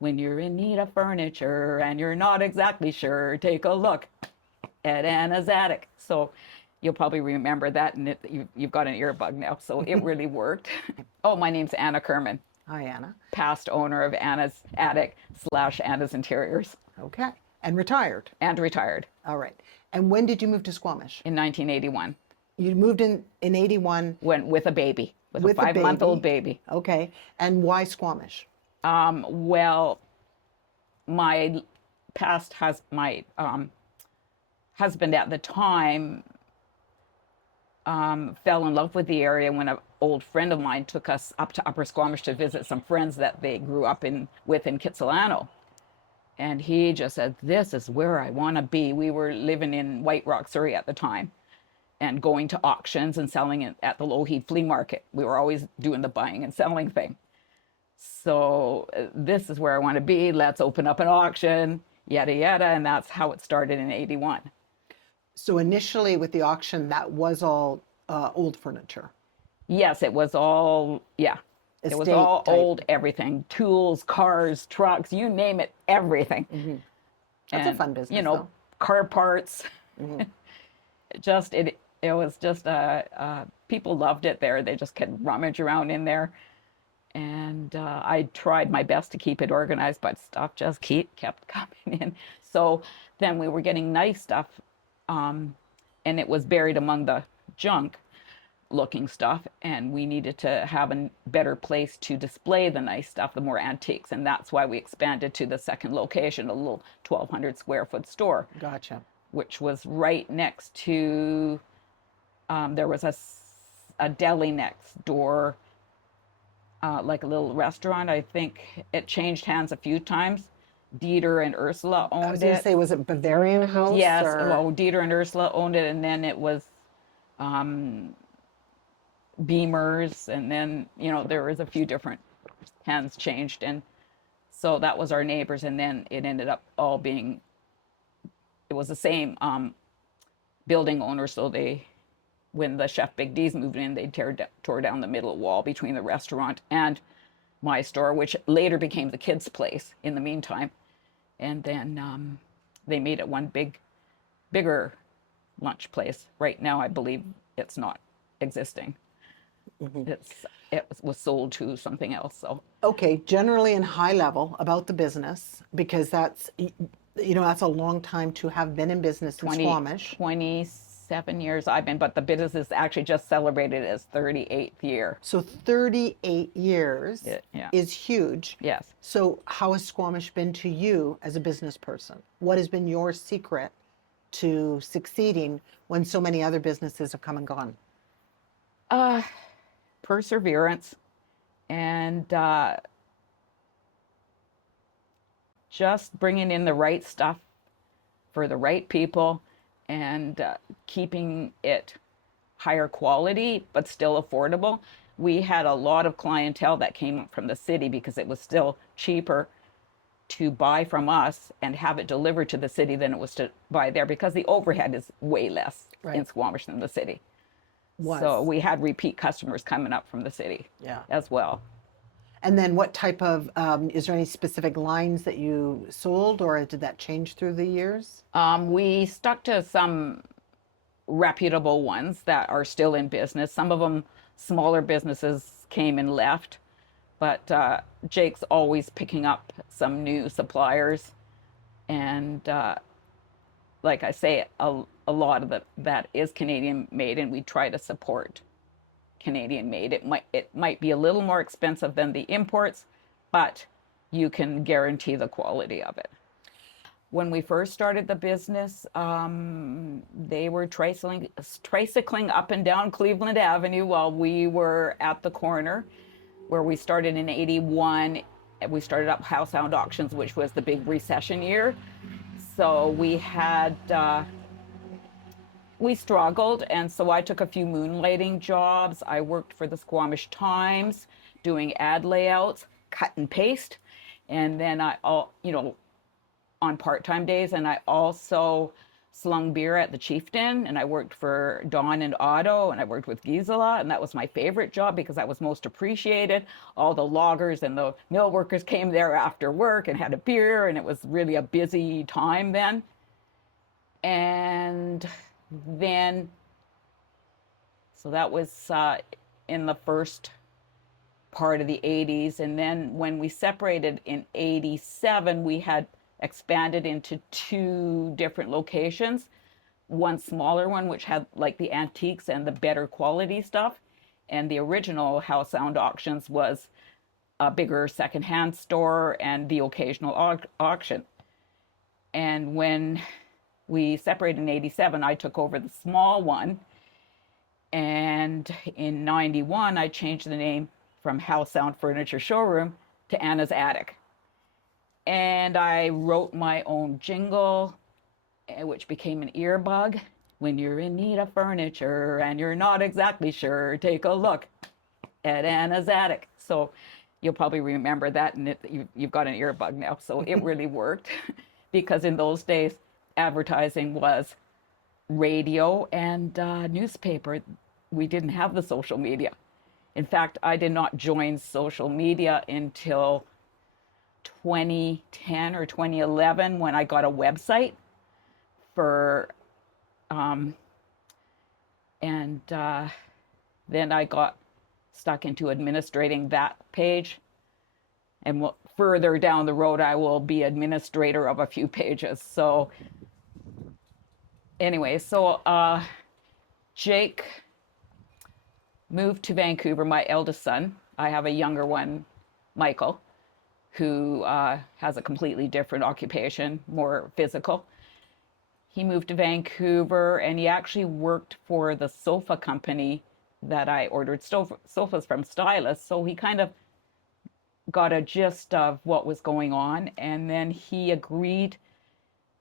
When you're in need of furniture and you're not exactly sure, take a look at Anna's attic. So you'll probably remember that, and you've got an earbug now. So it really worked. Oh, my name's Anna Kirman, Hi, Anna. past owner of Anna's Attic / Anna's Interiors, Okay. And retired. and retired All right. And when did you move to Squamish? in 1981. You moved in 81 Went with a baby, with a with a 5-month-old baby. Okay. And why Squamish? Well, my my husband at the time fell in love with the area when an old friend of mine took us up to Upper Squamish to visit some friends that they grew up with in Kitsilano. And he just said, this is where I want to be. We were living in White Rock, Surrey at the time, and going to auctions and selling it at the Lougheed Flea Market. We were always doing the buying and selling thing. So this is where I want to be. Let's open up an auction, yada, yada. And that's how it started in 81. So initially with the auction, that was all old furniture. Yes, it was all, yeah. It was Estate all type. old everything. Tools, cars, trucks, you name it, everything. That's a fun business, You know, though. car parts. It was just, people loved it there. They just could rummage around in there. And I tried my best to keep it organized, but stuff just kept coming in. So then we were getting nice stuff, and it was buried among the junk looking stuff, and we needed to have a better place to display the nice stuff, the more antiques, and that's why we expanded to the second location, a little 1,200 square foot store, Gotcha. which was right next to, there was a deli next door, like a little restaurant. I think it changed hands a few times. Dieter and Ursula I was owned going to it. say, was it Bavarian House? Yes, or- well, Dieter and Ursula owned it, and then it was Beamers, and then, you know, there was a few different hands changed, and so that was our neighbors, and then it ended up all being, it was the same building owner, so when the Chef Big D's moved in, they tore down the middle wall between the restaurant and my store, which later became the kids' place in the meantime, and then they made it one bigger lunch place. Right now, I believe it's not existing. It was sold to something else. So Okay, generally in high level about the business, because that's, that's a long time to have been in business in Squamish. 27 years I've been, but the business is actually just celebrated its 38th year. So 38 years Yeah. is huge. Yes. So how has Squamish been to you as a business person? What has been your secret to succeeding when so many other businesses have come and gone? Perseverance and just bringing in the right stuff for the right people, and keeping it higher quality but still affordable. We had a lot of clientele that came from the city because it was still cheaper to buy from us and have it delivered to the city than it was to buy there, because the overhead is way less in Squamish than the city. So we had repeat customers coming up from the city as well. And then what type of, is there any specific lines that you sold, or did that change through the years? We stuck to some reputable ones that are still in business. Some of them, smaller businesses came and left, but Jake's always picking up some new suppliers. And like I say, a lot of that is Canadian made, and we try to support Canadian made. It might be a little more expensive than the imports, but you can guarantee the quality of it. When we first started the business, they were tricycling up and down Cleveland Avenue while we were at the corner where we started in 81. We started up Househound Auctions, which was the big recession year. So we struggled, and so I took a few moonlighting jobs. I worked for the Squamish Times doing ad layouts, cut and paste, and then on part-time days, and I also slung beer at the Chieftain, and I worked for Don and Otto, and I worked with Gisela, and that was my favorite job because I was most appreciated. All the loggers and the mill workers came there after work and had a beer, and it was really a busy time then. And then, so that was in the first part of the 80s. And then when we separated in 87, we had expanded into two different locations. One smaller one, which had like the antiques and the better quality stuff. And the original House Sound Auctions was a bigger secondhand store and the occasional auction. And when we separated in 87, I took over the small one. And in 91, I changed the name from House Sound Furniture Showroom to Anna's Attic. And I wrote my own jingle, which became an earbug. When you're in need of furniture and you're not exactly sure, take a look at Anna's Attic. So you'll probably remember that, and you've got an earbug now. So it really worked because in those days, advertising was radio and newspaper. We didn't have the social media. In fact, I did not join social media until 2010 or 2011 when I got a website for, and then I got stuck into administrating that page. And further down the road, I will be administrator of a few pages. So anyway, so Jake moved to Vancouver, my eldest son. I have a younger one, Michael, who has a completely different occupation, more physical. He moved to Vancouver, and he actually worked for the sofa company that I ordered sofas from, Stylus. So he kind of got a gist of what was going on, and then he agreed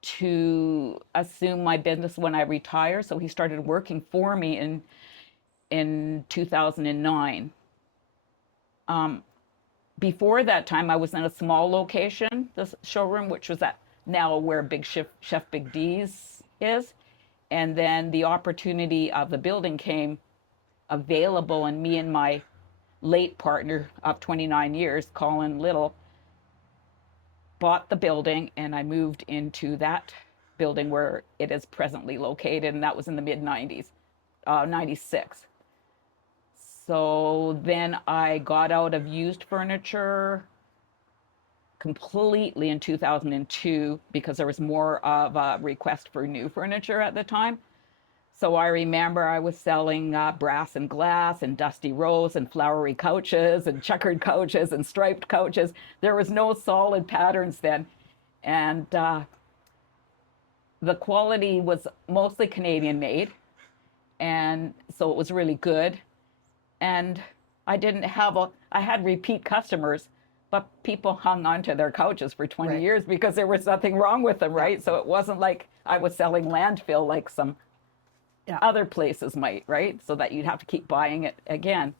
to assume my business when I retire. So he started working for me in 2009. Before that time, I was in a small location, this showroom, which was at now where Big Chef Big D's is. And then the opportunity of the building came available, and me and my late partner of 29 years, Colin Little, bought the building, and I moved into that building where it is presently located, and that was in the mid-90s, 96. So then I got out of used furniture completely in 2002 because there was more of a request for new furniture at the time. So I remember I was selling brass and glass and dusty rose and flowery couches and checkered couches and striped couches. There was no solid patterns then. And the quality was mostly Canadian made. And so it was really good. And I had repeat customers, but people hung onto their couches for 20 years because there was nothing wrong with them, right? So it wasn't like I was selling landfill like some other places might, right? So that you'd have to keep buying it again.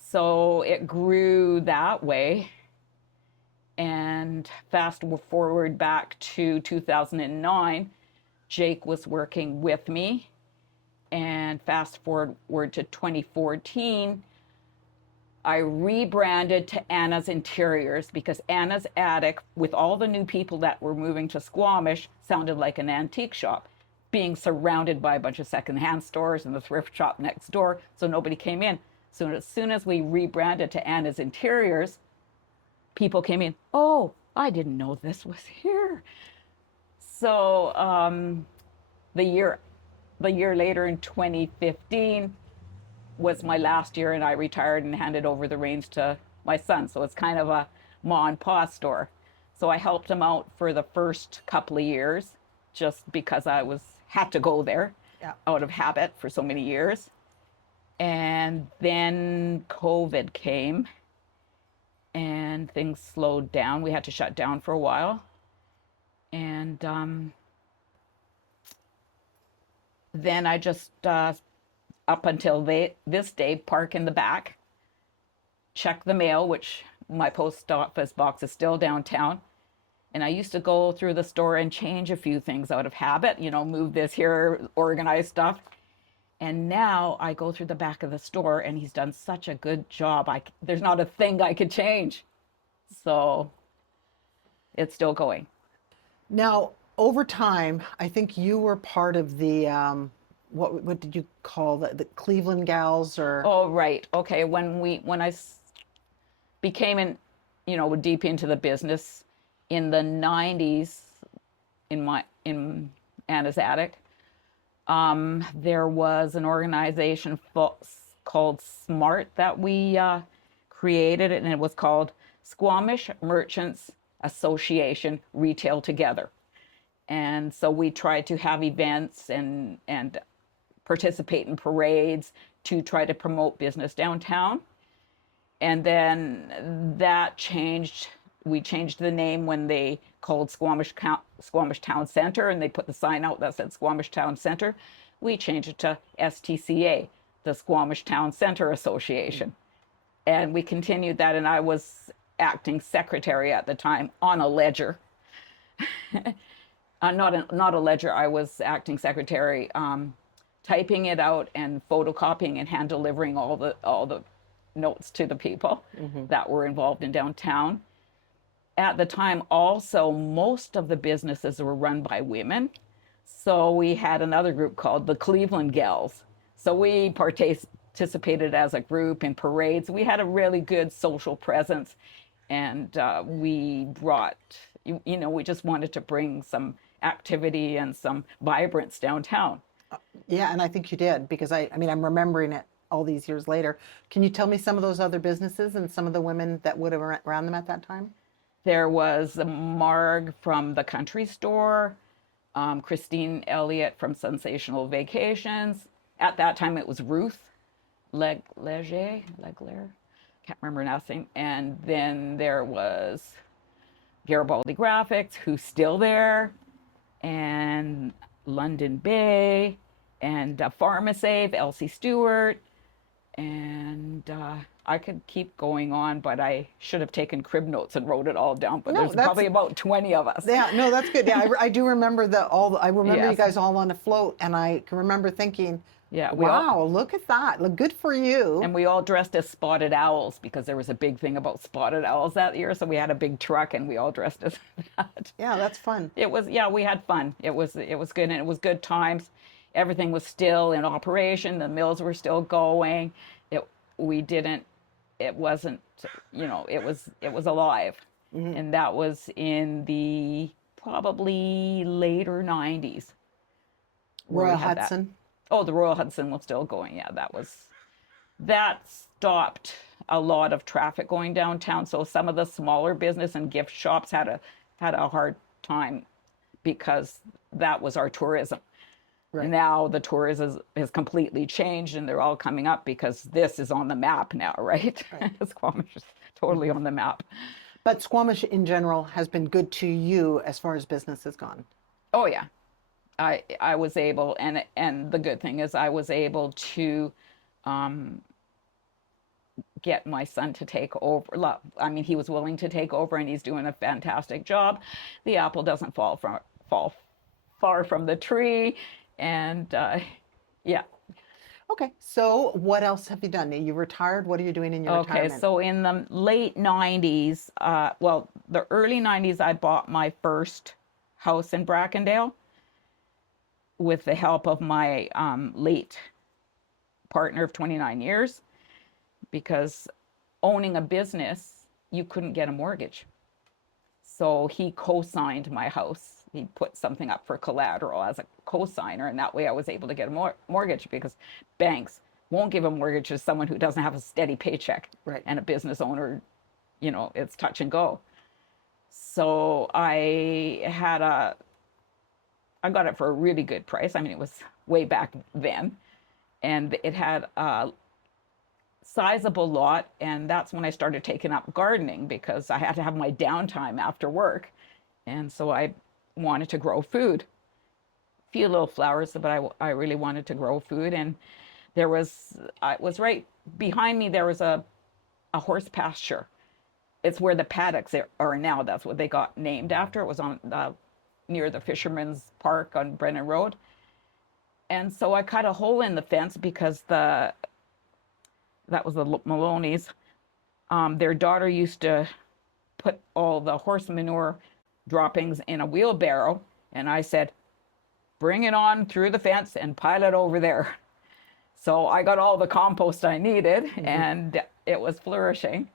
So it grew that way. And fast forward back to 2009, Jake was working with me. And fast forward to 2014, I rebranded to Anna's Interiors because Anna's Attic, with all the new people that were moving to Squamish, sounded like an antique shop, being surrounded by a bunch of secondhand stores and the thrift shop next door, so nobody came in. So as soon as we rebranded to Anna's Interiors, people came in. Oh, I didn't know this was here. So the year later in 2015 was my last year, and I retired and handed over the reins to my son. So it's kind of a ma and pa store. So I helped him out for the first couple of years just because I had to go there out of habit for so many years. And then COVID came and things slowed down. We had to shut down for a while. And then I just, up until this day, park in the back, check the mail, which my post office box is still downtown, And I used to go through the store and change a few things out of habit, move this here, organize stuff. And now I go through the back of the store and he's done such a good job. There's not a thing I could change. So it's still going. Now, over time, I think you were part of the what did you call the Cleveland Gals or Oh, right. Okay. When I became deep into the business in the 90s in Anna's attic, there was an organization called SMART that we created, and it was called Squamish Merchants Association Retail Together. And so we tried to have events and participate in parades to try to promote business downtown. And then that changed. We changed the name when they called Squamish Town Center, and they put the sign out that said Squamish Town Center. We changed it to STCA, the Squamish Town Center Association. And we continued that, and I was acting secretary at the time on a ledger. Not a ledger. I was acting secretary, typing it out and photocopying and hand delivering all the notes to the people that were involved in downtown. At the time, also, most of the businesses were run by women. So we had another group called the Cleveland Gals. So we participated as a group in parades. We had a really good social presence, and we brought, we just wanted to bring some activity and some vibrance downtown. Yeah, and I think you did, because I mean, I'm remembering it all these years later. Can you tell me some of those other businesses and some of the women that would have around them at that time? There was Marg from the Country Store, Christine Elliott from Sensational Vacations. At that time, it was Ruth Legler, can't remember nothing. And then there was Garibaldi Graphics, who's still there, and London Bay, and Pharmasave, Elsie Stewart, and I could keep going on, but I should have taken crib notes and wrote it all down. But there's probably about 20 of us. Yeah, no, that's good. Yeah, I do remember I remember Yes. you guys all on a float, and I can remember thinking, Yeah, wow, look at that. Look, good for you. and we all dressed as spotted owls because there was a big thing about spotted owls that year. So we had a big truck and we all dressed as that. Yeah, that's fun. It was, yeah, we had fun. It was good, and it was good times. Everything was still in operation. The mills were still going. It wasn't, it was alive. And that was in the probably later 90s. Royal Hudson. Oh, the Royal Hudson was still going. Yeah, that stopped a lot of traffic going downtown. So some of the smaller business and gift shops had a hard time because that was our tourism. Right. Now the tourism has completely changed, and they're all coming up because this is on the map now, right? Squamish is totally on the map. But Squamish in general has been good to you as far as business has gone. Oh yeah. I was able, and the good thing is I was able to get my son to take over. I mean, he was willing to take over, and he's doing a fantastic job. The apple doesn't fall far from the tree, and yeah. Okay, so what else have you done? You retired. What are you doing in your retirement? Okay, so in the late 90s, the early 90s, I bought my first house in Brackendale with the help of my late partner of 29 years, because owning a business, you couldn't get a mortgage. So he co-signed my house. He put something up for collateral as a co-signer, and that way I was able to get a mortgage, because banks won't give a mortgage to someone who doesn't have a steady paycheck. Right. And a business owner, it's touch and go. So I got it for a really good price. I mean, it was way back then, and it had a sizable lot, and that's when I started taking up gardening, because I had to have my downtime after work, and so I wanted to grow food. A few little flowers, but I really wanted to grow food, and it was right behind me. There was a horse pasture, it's where the paddocks are now. That's what they got named after. It was on near the Fisherman's Park on Brennan Road. And so I cut a hole in the fence because that was the Maloney's. Their daughter used to put all the horse manure droppings in a wheelbarrow, and I said, bring it on through the fence and pile it over there. So I got all the compost I needed, and it was flourishing.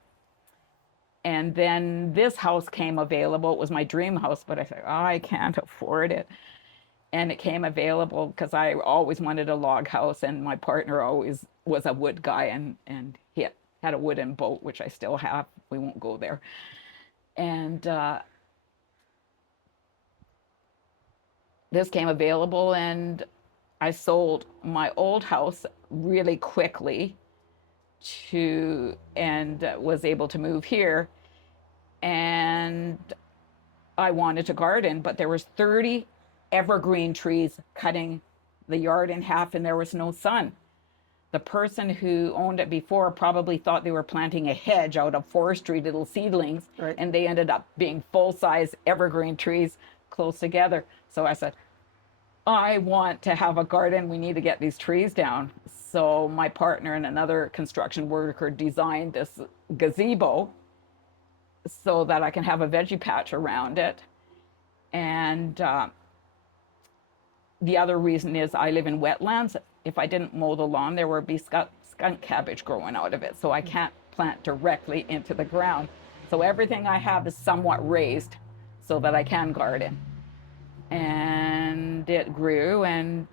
And then this house came available. It was my dream house, but I said, oh, I can't afford it. And it came available because I always wanted a log house, and my partner always was a wood guy, and he had a wooden boat, which I still have. We won't go there. And this came available, and I sold my old house really quickly and was able to move here. And I wanted to garden, but there was 30 evergreen trees cutting the yard in half, and there was no sun. The person who owned it before probably thought they were planting a hedge out of forestry little seedlings, Right. and they ended up being full-size evergreen trees close together. So I said, I want to have a garden. We need to get these trees down. So my partner and another construction worker designed this gazebo so that I can have a veggie patch around it. And the other reason is I live in wetlands. If I didn't mow the lawn, there would be skunk cabbage growing out of it. So I can't plant directly into the ground. So everything I have is somewhat raised so that I can garden. And it grew. And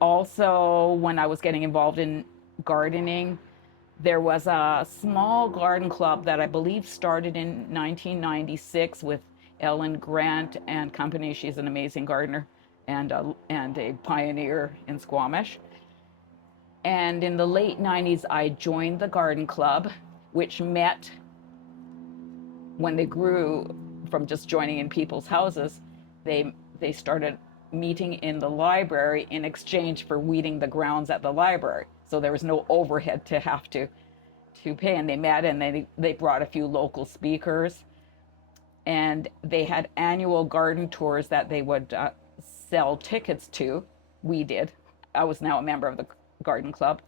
also, when I was getting involved in gardening, there was a small garden club that I believe started in 1996 with Ellen Grant and company. She's an amazing gardener and a pioneer in Squamish. And in the late 90s, I joined the garden club, which met when they grew from just joining in people's houses. They started meeting in the library in exchange for weeding the grounds at the library. So there was no overhead to have to pay. And they met, and they brought a few local speakers. And they had annual garden tours that they would sell tickets to. We did. I was now a member of the garden club.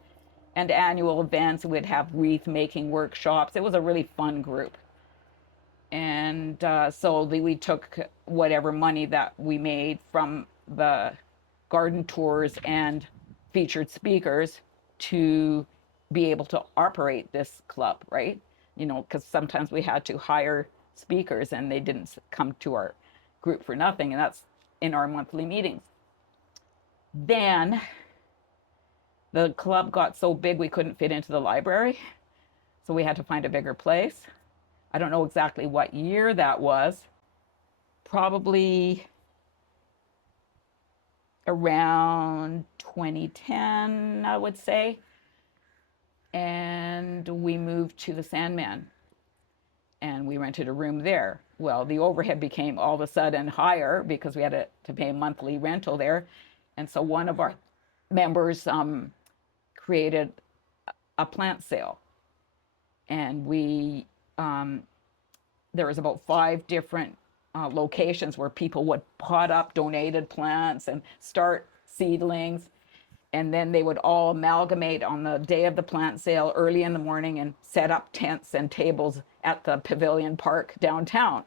And annual events. We'd have wreath making workshops. It was a really fun group. And so we took whatever money that we made from the garden tours and featured speakers to be able to operate this club, right? You know, because sometimes we had to hire speakers and they didn't come to our group for nothing, and that's in our monthly meetings. Then the club got so big we couldn't fit into the library, so we had to find a bigger place. I don't know exactly what year that was. Probably around 2010, I would say. And we moved to the Sandman, and we rented a room there. Well, the overhead became all of a sudden higher because we had to pay a monthly rental there. And so one of our members created a plant sale. And there was about 5 different locations where people would pot up donated plants and start seedlings. And then they would all amalgamate on the day of the plant sale early in the morning and set up tents and tables at the Pavilion Park downtown.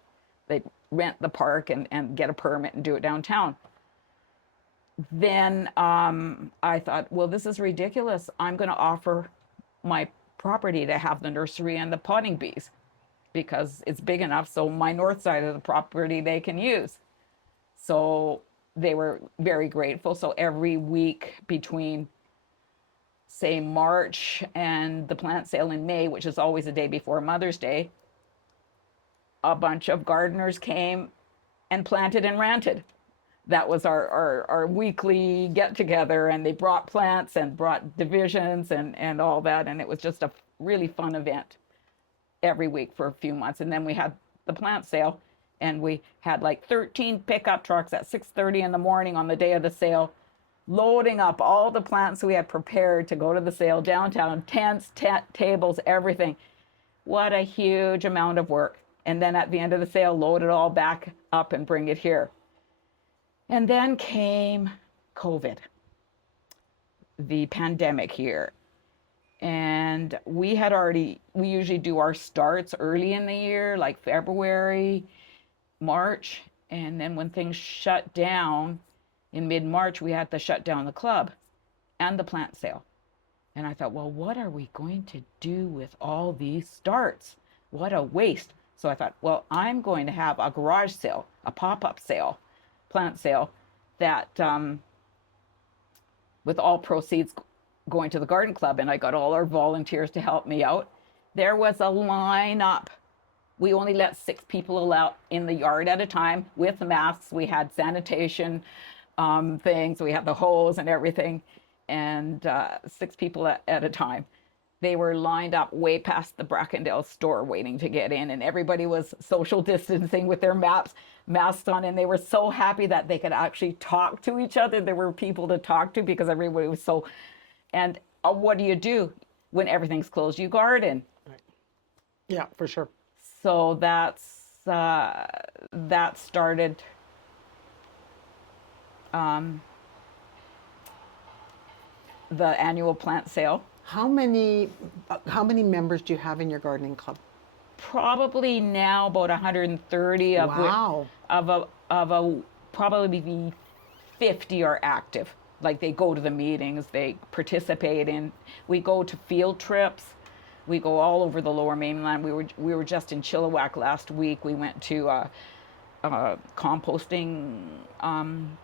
They'd rent the park and get a permit and do it downtown. Then I thought, well, this is ridiculous. I'm going to offer my property to have the nursery and the potting bees because it's big enough so my north side of the property they can use. So they were very grateful. So every week between, say, March and the plant sale in May, which is always the day before Mother's Day, a bunch of gardeners came and planted and ranted. That was our weekly get together, and they brought plants and brought divisions and all that. And it was just a really fun event every week for a few months. And then we had the plant sale, and we had like 13 pickup trucks at 6:30 in the morning on the day of the sale, loading up all the plants we had prepared to go to the sale downtown, tents, tables, everything. What a huge amount of work. And then at the end of the sale, load it all back up and bring it here. And then came COVID, the pandemic here. And we usually do our starts early in the year, like February, March. And then when things shut down in mid-March, we had to shut down the club and the plant sale. And I thought, well, what are we going to do with all these starts? What a waste. So I thought, well, I'm going to have a garage sale, a pop-up sale, plant sale, that with all proceeds going to the garden club. And I got all our volunteers to help me out. There was a lineup. We only let 6 people out in the yard at a time with masks. We had sanitation things. We had the hose and everything, and 6 people at a time. They were lined up way past the Brackendale store waiting to get in, and everybody was social distancing with their masks on, and they were so happy that they could actually talk to each other. There were people to talk to because everybody was so. And what do you do when everything's closed? You garden. Right. Yeah, for sure. So that started the annual plant sale. How many members do you have in your gardening club? Probably now about 130 of Wow. Probably 50 are active. Like they go to the meetings, they participate in. We go to field trips. We go all over the Lower Mainland. We were just in Chilliwack last week. We went to a composting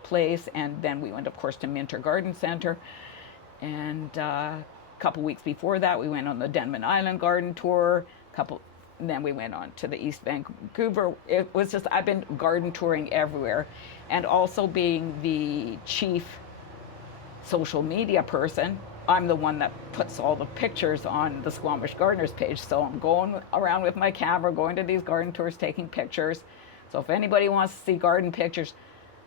place, and then we went, of course, to Minter Garden Center. And a couple weeks before that, we went on the Denman Island Garden Tour. Then we went on to the East Vancouver. It was just, I've been garden touring everywhere, and also being the chief social media person. I'm the one that puts all the pictures on the Squamish Gardeners page. So I'm going around with my camera, going to these garden tours, taking pictures. So if anybody wants to see garden pictures,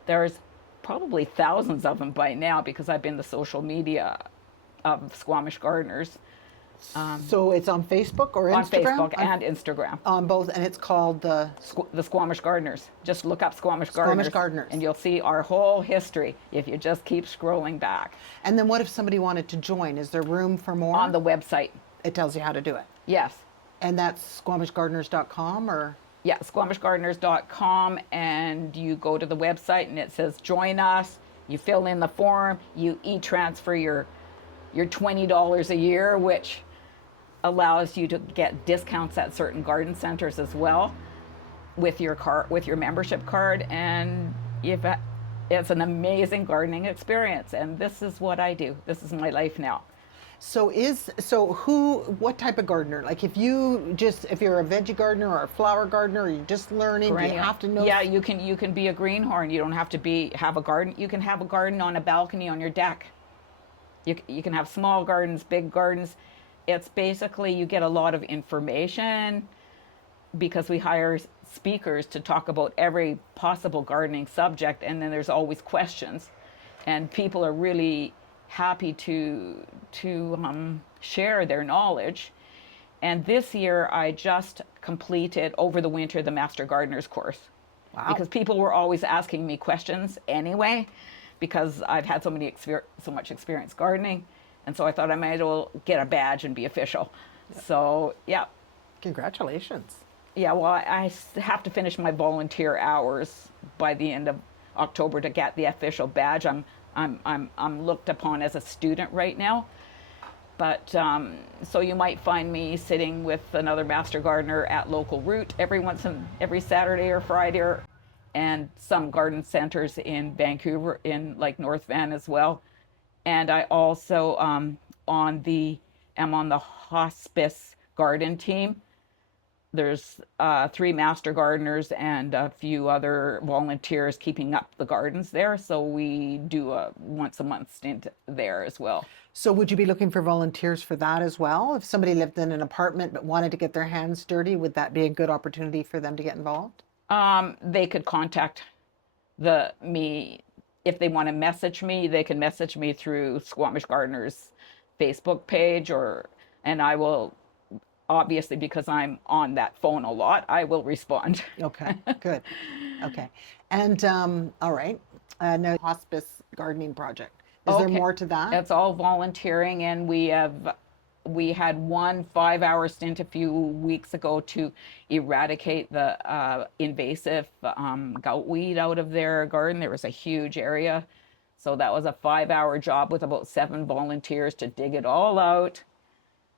there's probably thousands of them by now because I've been the social media of Squamish Gardeners. So it's on Facebook or Instagram? On Facebook and Instagram. On both, and it's called the Squamish Gardeners. Just look up Squamish Gardeners. And you'll see our whole history if you just keep scrolling back. And then what if somebody wanted to join? Is there room for more? On the website. It tells you how to do it. Yes. And that's squamishgardeners.com or? Yeah, squamishgardeners.com, and you go to the website and it says join us. You fill in the form, you e-transfer your $20 a year, which allows you to get discounts at certain garden centers as well with your membership card. And it's an amazing gardening experience, and this is what I do. This is my life now. What type of gardener? Like if you're a veggie gardener or a flower gardener, or you're just learning, do you have to know? Yeah, you can be a greenhorn. You don't have to have a garden. You can have a garden on a balcony on your deck. You can have small gardens, big gardens. It's basically, you get a lot of information because we hire speakers to talk about every possible gardening subject, and then there's always questions, and people are really happy to share their knowledge. And this year I just completed over the winter the Master Gardeners course. Wow. Because people were always asking me questions anyway, because I've had so much experience gardening, and so I thought I might as well get a badge and be official. Yep. So yeah. Congratulations. Yeah, well, I have to finish my volunteer hours by the end of October to get the official badge. I'm looked upon as a student right now, but so you might find me sitting with another Master Gardener at local route every Saturday or Friday, and some garden centers in Vancouver, in like North Van as well. And I also am on the hospice garden team. There's 3 Master Gardeners and a few other volunteers keeping up the gardens there. So we do a once a month stint there as well. So would you be looking for volunteers for that as well? If somebody lived in an apartment but wanted to get their hands dirty, would that be a good opportunity for them to get involved? They could contact me. If they want to message me, they can message me through Squamish Gardeners Facebook page, and I will obviously, because I'm on that phone a lot, I will respond. Okay, good. Okay. And all right. Now, hospice gardening project. Is there Okay. more to that? It's all volunteering, and we had one 5-hour stint a few weeks ago to eradicate the invasive goutweed out of their garden. There was a huge area. So that was a 5-hour job with about 7 volunteers to dig it all out,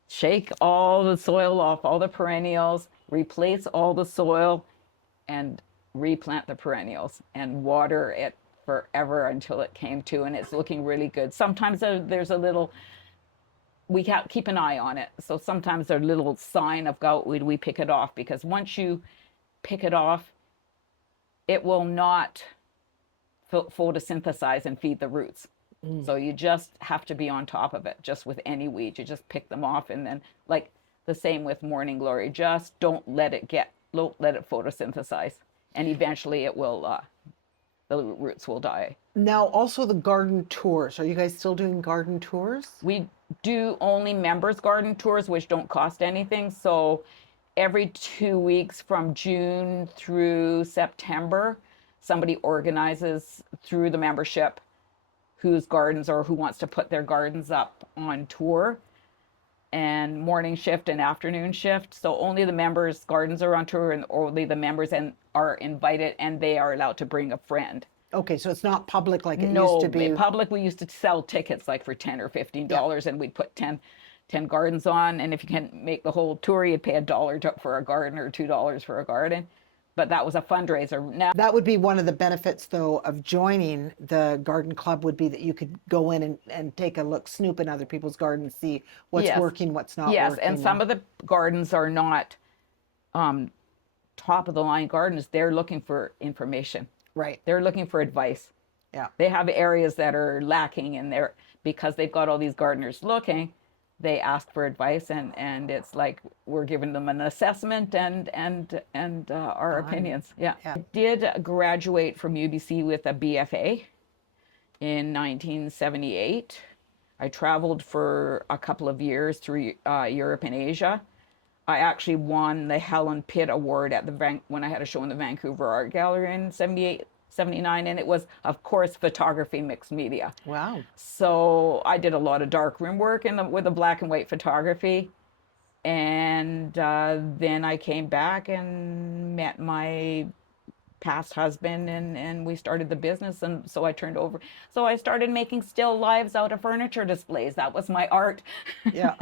shake all the soil off, all the perennials, replace all the soil, and replant the perennials and water it forever until it came to, and it's looking really good. Sometimes there's a little, we keep an eye on it. So sometimes there's a little sign of goutweed, we pick it off, because once you pick it off, it will not photosynthesize and feed the roots. So you just have to be on top of it, just with any weed. You just pick them off, and then, like the same with morning glory, just don't let it photosynthesize, and eventually it will, the roots will die. Now, also the garden tours. Are you guys still doing garden tours? We do only members garden tours, which don't cost anything. So every 2 weeks from June through September, somebody organizes through the membership whose gardens or who wants to put their gardens up on tour, and morning shift and afternoon shift. So only the members' gardens are on tour, and only the members are invited, and they are allowed to bring a friend. Okay, so it's not public like it No, used to be. in public we used to sell tickets like for $10 or $15, and we'd put 10 gardens on, and if you can't make the whole tour, you'd pay $1 for a garden or $2 for a garden. But that was a fundraiser. Now, That would be one of the benefits, though, of joining the garden club, would be that you could go in and take a look, snoop in other people's gardens, see what's Yes. working, what's not yes, working. and some of the gardens are not top of the line gardens. They're looking for information. Right. They're looking for advice. Yeah. They have areas that are lacking in there because they've got all these gardeners looking. They ask for advice, and it's like we're giving them an assessment and our opinions. Yeah. Yeah. I did graduate from UBC with a BFA in 1978. I traveled for a couple of years through Europe and Asia. I actually won the Helen Pitt Award at when I had a show in the Vancouver Art Gallery in 78, 79, and it was, of course, photography mixed media. Wow. So I did a lot of darkroom work with the black and white photography, and then I came back and met my past husband, and we started the business, and so I turned over. So I started making still lives out of furniture displays. That was my art. Yeah.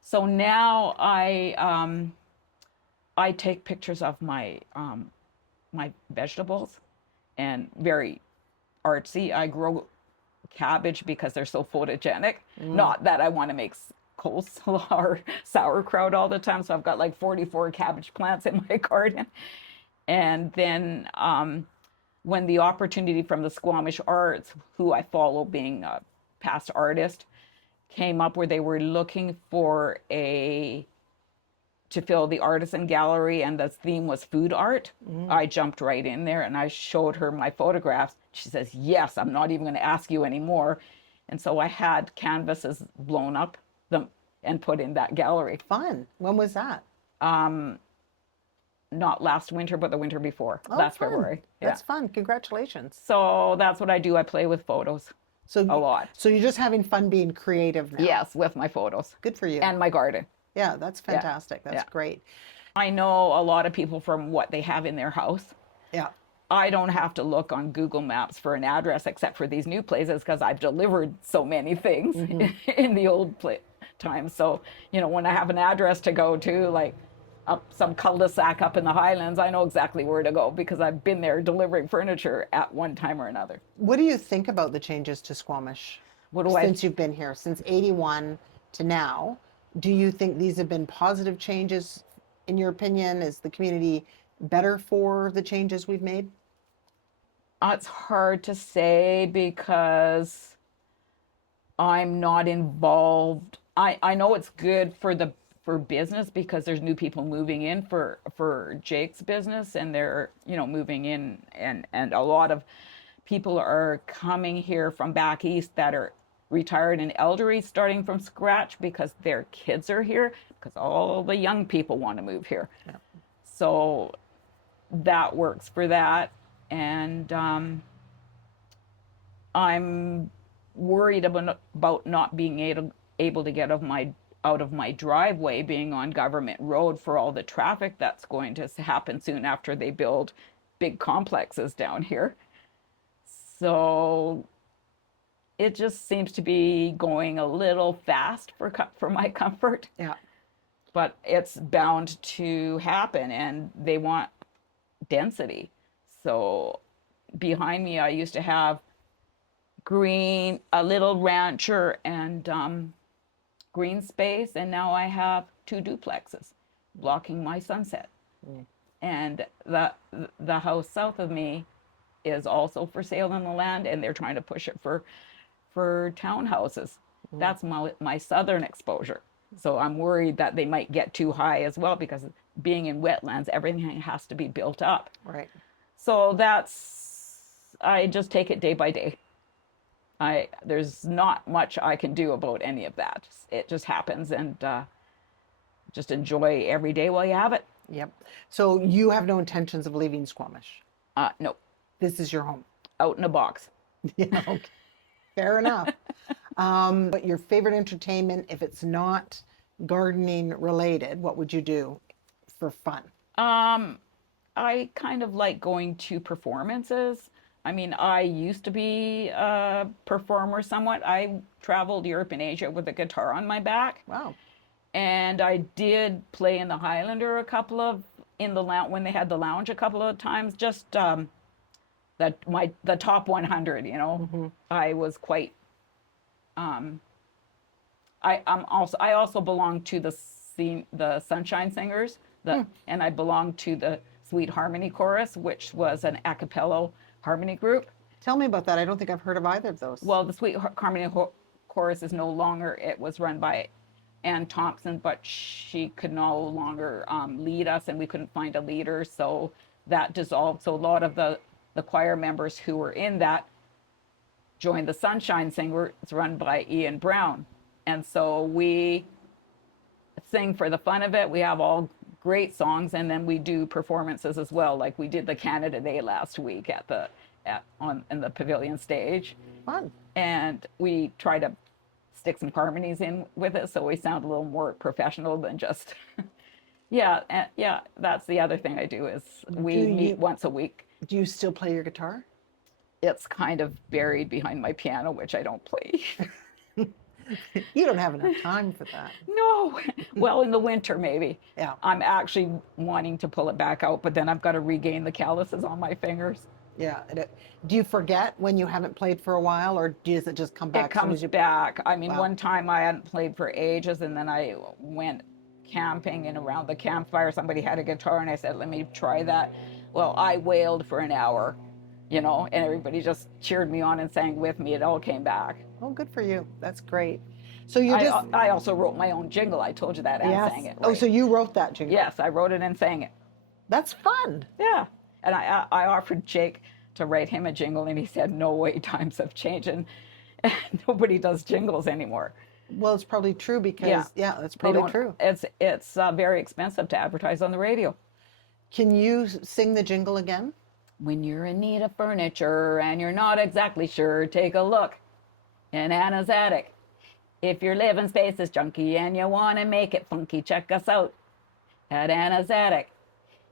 So now I take pictures of my my vegetables, and very artsy. I grow cabbage because they're so photogenic. Not that I want to make coleslaw or sauerkraut all the time. So I've got like 44 cabbage plants in my garden. And then when the opportunity from the Squamish Arts, who I follow being a past artist, came up, where they were looking for to fill the artisan gallery, and the theme was food art. I jumped right in there and I showed her my photographs. She says, yes, I'm not even going to ask you anymore. And so I had canvases blown up and put in that gallery. Fun. When was that? Not last winter, but the winter before, last fun. February. That's fun. Congratulations. So that's what I do. I play with photos So a lot. So you're just having fun being creative now. Yes, with my photos. Good for you. And my garden. Yeah, that's fantastic. That's Yeah. great. I know a lot of people from what they have in their house. Yeah. I don't have to look on Google Maps for an address, except for these new places, because I've delivered so many things in the old times. So, when I have an address to go to, like up some cul-de-sac up in the Highlands, I know exactly where to go because I've been there delivering furniture at one time or another. What do you think about the changes to Squamish since you've been here, since 81 to now? Do you think these have been positive changes, in your opinion? Is the community better for the changes we've made? It's hard to say because I'm not involved. I know it's good for business because there's new people moving in for Jake's business, and they're moving in, and a lot of people are coming here from back east that are retired and elderly starting from scratch because their kids are here, because all the young people want to move here. Yeah. So that works for that. And I'm worried about not being able to get out of my driveway, being on government road, for all the traffic that's going to happen soon after they build big complexes down here. So it just seems to be going a little fast for my comfort. Yeah. But it's bound to happen, and they want density. So behind me, I used to have a little rancher and green space, and now I have 2 duplexes blocking my sunset. And the house south of me is also for sale on the land, and they're trying to push it for townhouses. That's my southern exposure. So I'm worried that they might get too high as well, because being in wetlands, everything has to be built up. Right. So I just take it day by day. There's not much I can do about any of that. It just happens, and just enjoy every day while you have it. Yep. So you have no intentions of leaving Squamish? No. This is your home? Out in a box. Yeah, okay. Fair enough. But your favorite entertainment, if it's not gardening related, what would you do for fun? I kind of like going to performances. I mean, I used to be a performer somewhat. I traveled Europe and Asia with a guitar on my back. Wow. And I did play in the Highlander in the lounge, when they had the lounge, a couple of times, just the top 100, you know. Mm-hmm. I was quite I also belong to the Sunshine Singers, and I belong to the Sweet Harmony Chorus, which was an a cappella harmony group. Tell me about that. I don't think I've heard of either of those. Well, the Sweet Harmony Chorus is no longer. It was run by Ann Thompson, but she could no longer lead us, and we couldn't find a leader, so that dissolved. So a lot of the choir members who were in that joined the Sunshine Singers, run by Ian Brown. And so we sing for the fun of it. We have all great songs, and then we do performances as well. Like we did the Canada Day last week in the pavilion stage. Fun. And we try to stick some harmonies in with it, so we sound a little more professional than just yeah, that's the other thing I do is we meet once a week. Do you still play your guitar? It's kind of buried behind my piano, which I don't play. You don't have enough time for that. No. Well, in the winter, maybe. Yeah. I'm actually wanting to pull it back out, but then I've got to regain the calluses on my fingers. Yeah. Do you forget when you haven't played for a while, or does it just come back? It comes back. I mean, Wow. One time I hadn't played for ages, and then I went camping, and around the campfire, somebody had a guitar, and I said, let me try that. Well, I wailed for an hour, you know, and everybody just cheered me on and sang with me. It all came back. Oh, good for you. That's great. So I also wrote my own jingle. I told you that, and yes. sang it. Oh, Right. so you wrote that jingle? Yes, I wrote it and sang it. That's fun. Yeah. And I offered Jake to write him a jingle, and he said, no way, times have changed, and nobody does jingles anymore. Well, it's probably true because, yeah that's probably true. It's very expensive to advertise on the radio. Can you sing the jingle again? When you're in need of furniture and you're not exactly sure, take a look in Anna's attic. If your living space is junky and you want to make it funky, check us out at Anna's attic.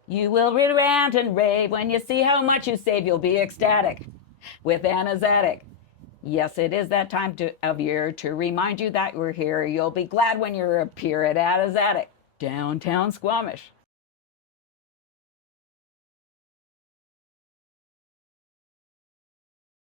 You will rant and rave when you see how much you save. You'll be ecstatic with Anna's attic. Yes, it is that time of year to remind you that we're here. You'll be glad when you appear at Anna's attic, downtown Squamish.